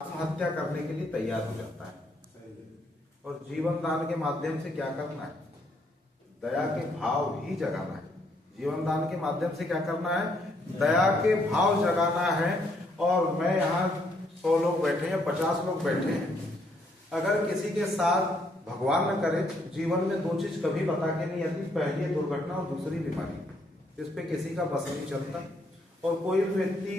आत्महत्या करने के लिए तैयार हो जाता है। और जीवन दान के माध्यम से क्या करना है? दया के भाव ही जगाना है। जीवन दान के माध्यम से क्या करना है? दया के भाव जगाना है। और मैं यहाँ 100 लोग बैठे हैं, 50 लोग बैठे हैं, अगर किसी के साथ भगवान न करे जीवन में 2 चीज कभी बता के नहीं आती, पहली है दुर्घटना और दूसरी बीमारी। इस पे किसी का बस नहीं चलता। और कोई व्यक्ति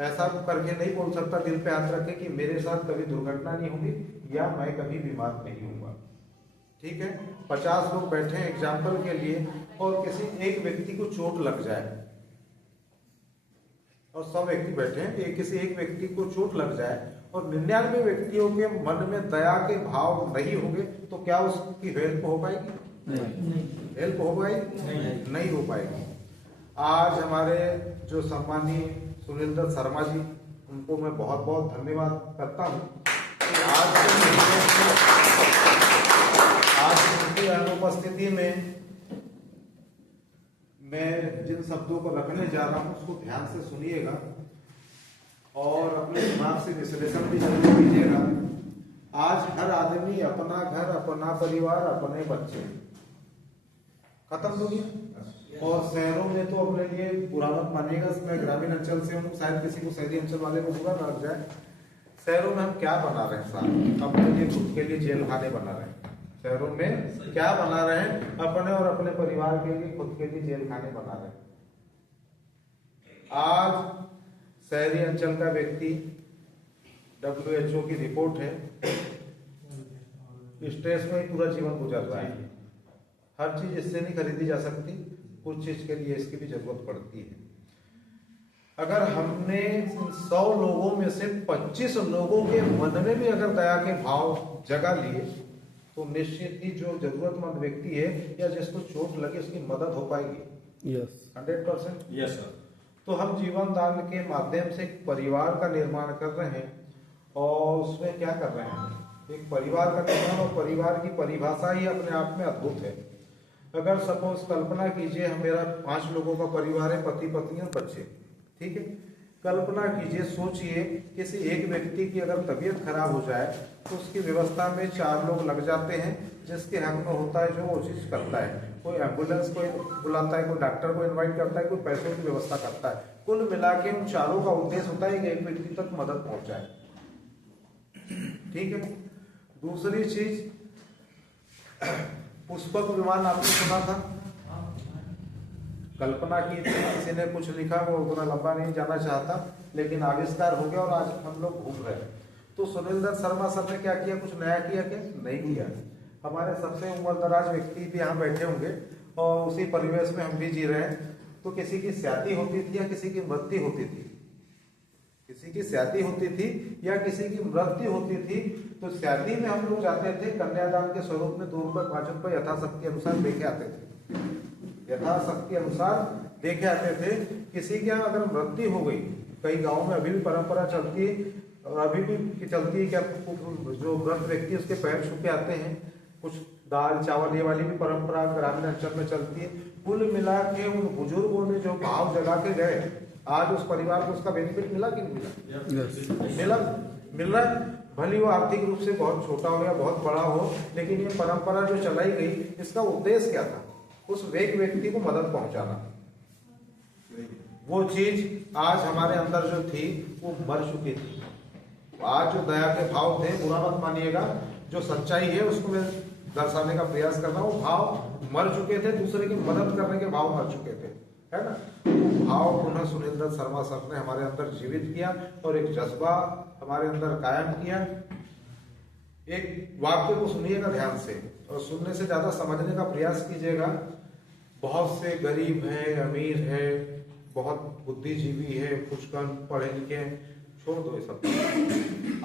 ऐसा करके नहीं बोल सकता दिल पे हाथ रखे कि मेरे साथ कभी दुर्घटना नहीं होगी या मैं कभी बीमार नहीं होऊंगा। ठीक है, 50 लोग बैठे हैं एग्जाम्पल के लिए, और किसी एक व्यक्ति को चोट लग जाए, और सब व्यक्ति बैठे हैं, किसी एक व्यक्ति को चोट लग जाए और 99 व्यक्तियों के मन में दया के भाव नहीं होंगे, तो क्या उसकी हेल्प हो पाएगी? नहीं। हेल्प हो पाएगी? नहीं हो पाएगी। आज हमारे जो सम्मानीय सुनील दत्त शर्मा जी, उनको मैं बहुत बहुत धन्यवाद करता हूँ कि आज उनकी अनुपस्थिति में मैं जिन शब्दों को रखने जा रहा हूँ उसको ध्यान से सुनिएगा और अपने दिमाग से विश्लेषण भी जरूर कीजिएगा। आज हर आदमी अपना घर, अपना परिवार, अपने बच्चे खत्म हो गया। और शहरों में तो अपने लिए बुरा मत मानिएगा, मैं ग्रामीण अंचल से हूँ, शायद किसी को शहरी अंचल वाले को बुरा ना लग जाए। शहरों में हम क्या बना रहे हैं साहब? अपने लिए, खुद के लिए जेल खाने बना रहे हैं। शहरों में क्या बना रहे हैं? अपने और अपने परिवार के लिए, खुद के लिए जेल खाने बना रहे हैं। आज शहरी अंचल का व्यक्ति, WHO की रिपोर्ट है, स्ट्रेस में ही पूरा जीवन गुजर रहा है। हर चीज इससे नहीं खरीदी जा सकती, कुछ चीज के लिए इसकी भी जरूरत पड़ती है। अगर हमने 100 लोगों में से 25 लोगों के मन में भी अगर दया के भाव जगा लिए, तो निश्चित ही जो जरूरतमंद व्यक्ति है या जिसको चोट लगे उसकी मदद हो पाएगी। 100%। Yes sir. तो हम जीवन दान के माध्यम से एक परिवार का निर्माण कर रहे हैं, और उसमें क्या कर रहे हैं? एक परिवार का निर्माण, और परिवार की परिभाषा ही अपने आप में अद्भुत है। अगर सपोज कल्पना कीजिए मेरा 5 लोगों का परिवार है, पति पत्नी और बच्चे, ठीक है। कल्पना कीजिए, सोचिए किसी एक व्यक्ति की अगर तबीयत खराब हो जाए तो उसकी व्यवस्था में 4 लोग लग जाते हैं, जिसके हक में होता है जो वो चीज करता है। कोई एम्बुलेंस को बुलाता है, कोई डॉक्टर को इनवाइट करता है, कोई पैसों की व्यवस्था करता है। कुल मिला के उन चारों का उद्देश्य होता है कि एक व्यक्ति तक मदद पहुंचाए। ठीक है। दूसरी चीज, पुष्पक विमान आपने सुना था? कल्पना की थी, किसी ने कुछ लिखा, वो उतना लंबा नहीं जाना चाहता, लेकिन आविष्कार हो गया और आज हम लोग घूम रहे हैं। तो सुनील दत्त शर्मा सर ने क्या किया? कुछ नया किया क्या? नहीं किया। हमारे सबसे उम्रदराज व्यक्ति भी यहाँ बैठे होंगे और उसी परिवेश में हम भी जी रहे हैं। तो किसी की शादी होती थी या किसी की मृत्यु होती थी, किसी की शादी होती थी या किसी की मृत्यु होती थी, तो शादी में हम लोग जाते थे, कन्यादान के स्वरूप में 2 रुपए 5 रुपए यथाशक्ति अनुसार देखे आते थे, यथाशक्ति अनुसार देखे आते थे। किसी के यहाँ अगर मृत्यु हो गई, कई गाँव में अभी भी परंपरा चलती है, और अभी भी चलती है, क्या जो मृत व्यक्ति उसके पैर छू के आते हैं, कुछ दाल चावल ये वाली भी परंपरा ग्रामीण अंचल में चलती है। कुल मिला के उन बुजुर्गों ने जो भाव जगा के गए, आज उस परिवार को उसका बेनिफिट मिला कि नहीं मिला? मिल रहा है। भले वो आर्थिक रूप से बहुत छोटा हो या बहुत बड़ा हो, लेकिन ये परंपरा जो चलाई गई, इसका उद्देश्य क्या था? उस व्यक्ति को मदद पहुंचाना। वो चीज आज हमारे अंदर जो थी वो मर चुकी थी। आज जो दया के भाव थे, बुरा मत मानिएगा, जो सच्चाई है उसको मैं दर्शाने का प्रयास कर रहा हूँ। भाव मर चुके थे, दूसरे की मदद करने के भाव मर चुके थे, है ना। तो भाव पुनः सुनील दत्त शर्मा सर ने हमारे अंदर जीवित किया और एक जज्बा हमारे अंदर कायम किया। एक वाक्य को सुनिएगा ध्यान से, और सुनने से ज्यादा समझने का प्रयास कीजिएगा। बहुत से गरीब हैं, अमीर है, बहुत बुद्धिजीवी है, कुछ कम पढ़े लिखे हैं, छोड़ दो ये सब।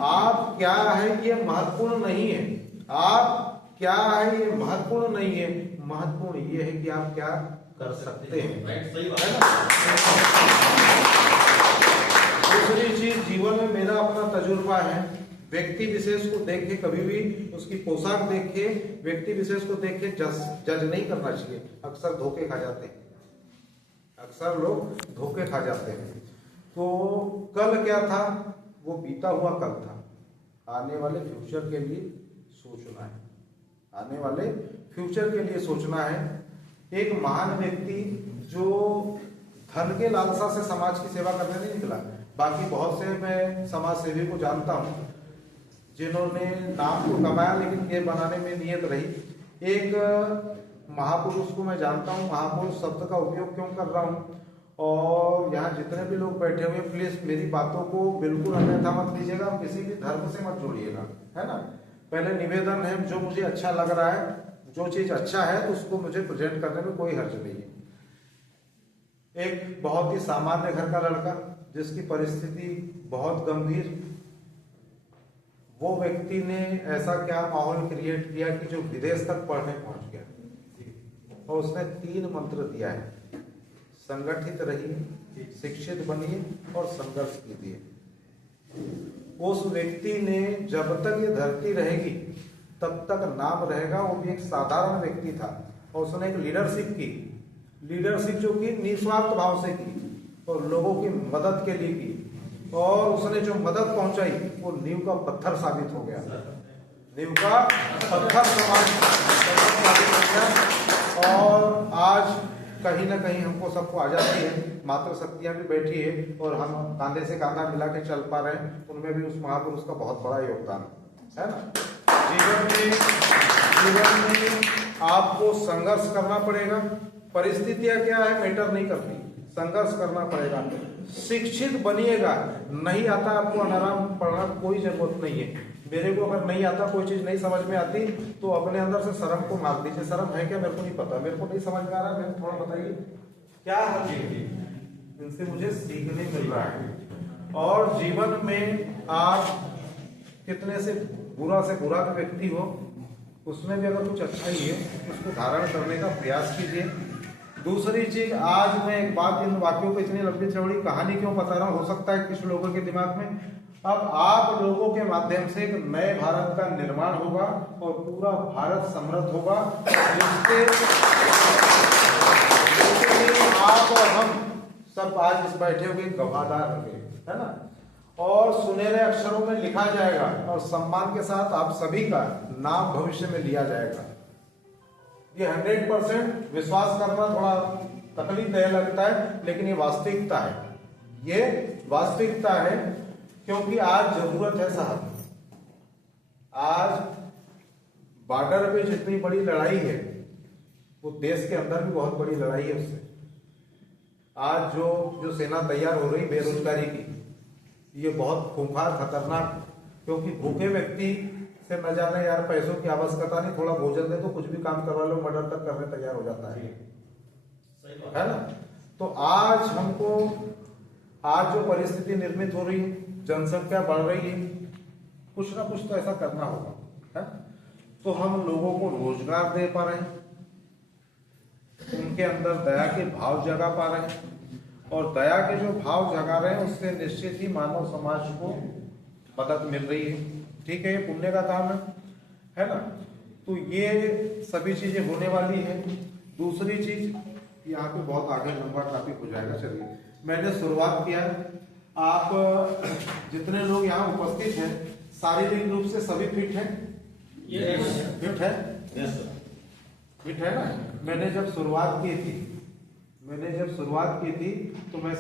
आप क्या है ये महत्वपूर्ण नहीं है। आप क्या है ये महत्वपूर्ण नहीं है। महत्वपूर्ण ये है कि आप क्या कर सकते हैं। दूसरी चीज, जीवन में मेरा अपना तजुर्बा है, व्यक्ति विशेष को देख के कभी भी उसकी पोशाक देख के, व्यक्ति विशेष को देख के जज नहीं करना चाहिए। अक्सर धोखे खा जाते हैं, अक्सर लोग धोखे खा जाते हैं। तो कल क्या था? वो बीता हुआ कल था। आने वाले फ्यूचर के लिए सोचना है, आने वाले फ्यूचर के लिए सोचना है। एक महान व्यक्ति जो धन के लालसा से समाज की सेवा करने नहीं निकला, बाकी बहुत से मैं समाज सेवी को जानता हूँ जिन्होंने नाम तो कमाया लेकिन ये बनाने में नियत रही। एक महापुरुष को मैं जानता हूँ, महापुरुष शब्द का उपयोग क्यों कर रहा हूँ, और यहाँ जितने भी लोग बैठे हुए प्लीज मेरी बातों को बिल्कुल अन्यथा मत लीजिएगा, किसी भी धर्म से मत जोड़िएगा, है ना। पहले निवेदन है, जो मुझे अच्छा लग रहा है, जो चीज अच्छा है तो उसको मुझे प्रेजेंट करने में कोई हर्ज नहीं है। एक बहुत ही सामान्य घर का लड़का जिसकी परिस्थिति बहुत गंभीर, वो व्यक्ति ने ऐसा क्या माहौल क्रिएट किया कि जो विदेश तक पढ़ने पहुंच गया, और उसने 3 मंत्र दिया है, संगठित रहिए, शिक्षित बनिए और संघर्ष कीजिए। उस व्यक्ति ने जब तक ये धरती रहेगी तब तक नाम रहेगा। वो भी एक साधारण व्यक्ति था और उसने एक लीडरशिप जो की निस्वार्थ भाव से की और लोगों की मदद के लिए की, और उसने जो मदद पहुंचाई वो नींव का पत्थर साबित हो गया, नींव का पत्थर साबित हो गया। और आज कहीं ना कहीं हमको सबको आजादी है, मातृशक्तियां भी बैठी है और हम कांधे से कांधा मिला के चल पा रहे हैं, उनमें भी उस महापुरुष का बहुत बड़ा योगदान है ना। जीवन में आपको संघर्ष करना पड़ेगा, परिस्थितियां क्या है मैटर नहीं करती, संघर्ष करना पड़ेगा। शिक्षित बनिएगा, नहीं आता आपको अनाराम पढ़ना कोई जरूरत नहीं है। मेरे को अगर नहीं आता, कोई चीज नहीं समझ में आती तो अपने अंदर से शर्म को मार दीजिए, शर्म है क्या मेरे को नहीं पता, मेरे को नहीं समझ में आ रहा, मेरे थोड़ा बताइए क्या है, इनसे मुझे सीखने मिल रहा है। और जीवन में आप कितने से बुरा भी व्यक्ति हो, उसमें भी अगर कुछ अच्छा ही है उसको धारण करने का प्रयास कीजिए। दूसरी चीज, आज मैं एक बात, इन वाक्यों को इतनी लंबी चौड़ी कहानी क्यों बता रहा हूँ, हो सकता है कुछ लोगों के दिमाग में, अब आप लोगों के माध्यम से एक नए भारत का निर्माण होगा और पूरा भारत समृद्ध होगा, जिसके आप और हम सब आज इस बैठे हुए गवाहदार होंगे, है ना। और सुनहरे अक्षरों में लिखा जाएगा और सम्मान के साथ आप सभी का नाम भविष्य में लिया जाएगा। ये 100% विश्वास करना थोड़ा तकलीफ लगता है, लेकिन ये वास्तविकता है, ये वास्तविकता है। क्योंकि आज जरूरत है साहब, आज बॉर्डर पे जितनी बड़ी लड़ाई है वो देश के अंदर भी बहुत बड़ी लड़ाई है उससे। आज जो सेना तैयार हो रही बेरोजगारी की, ये बहुत खूंखार खतरनाक, क्योंकि भूखे व्यक्ति से न जाने यार पैसों की आवश्यकता नहीं, थोड़ा भोजन दे तो कुछ भी काम करवा लो, मर्डर तक करने तैयार हो जाता है ना। तो आज हमको, आज जो परिस्थिति निर्मित हो रही है, जनसंख्या बढ़ रही है, कुछ ना कुछ तो ऐसा करना होगा, है। तो हम लोगों को रोजगार दे पा रहे हैं, उनके अंदर दया के भाव जगा पा रहे हैं, और दया के जो भाव जगा रहे हैं उससे निश्चित ही मानव समाज को मदद मिल रही है। ठीक है, ये पुण्य का काम है ना। तो ये सभी चीजें होने वाली है। दूसरी चीज, यहाँ पे बहुत आगे लंबा टॉपिक हो जाएगा, चलिए मैंने शुरुआत किया, आप जितने लोग यहाँ उपस्थित हैं शारीरिक रूप से सभी फिट हैं? फिट है? फिट है ना। मैंने जब शुरुआत की थी तो मैं